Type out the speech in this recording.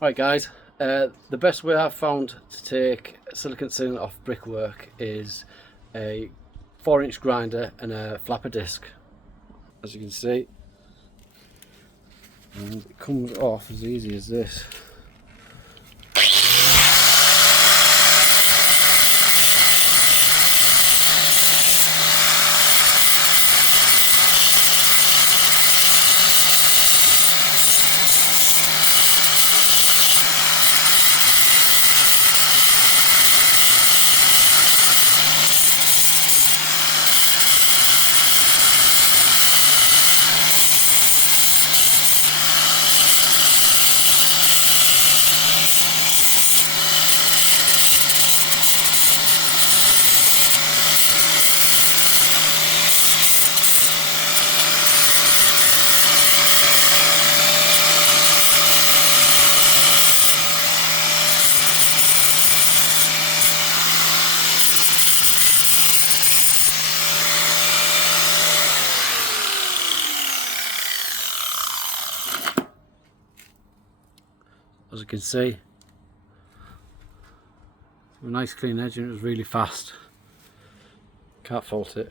Right guys, the best way I've found to take silicone sealant off brickwork is a 4-inch grinder and a flapper disc. As you can see, and it comes off as easy as this. As you can see, a nice clean edge, and it was really fast. Can't fault it.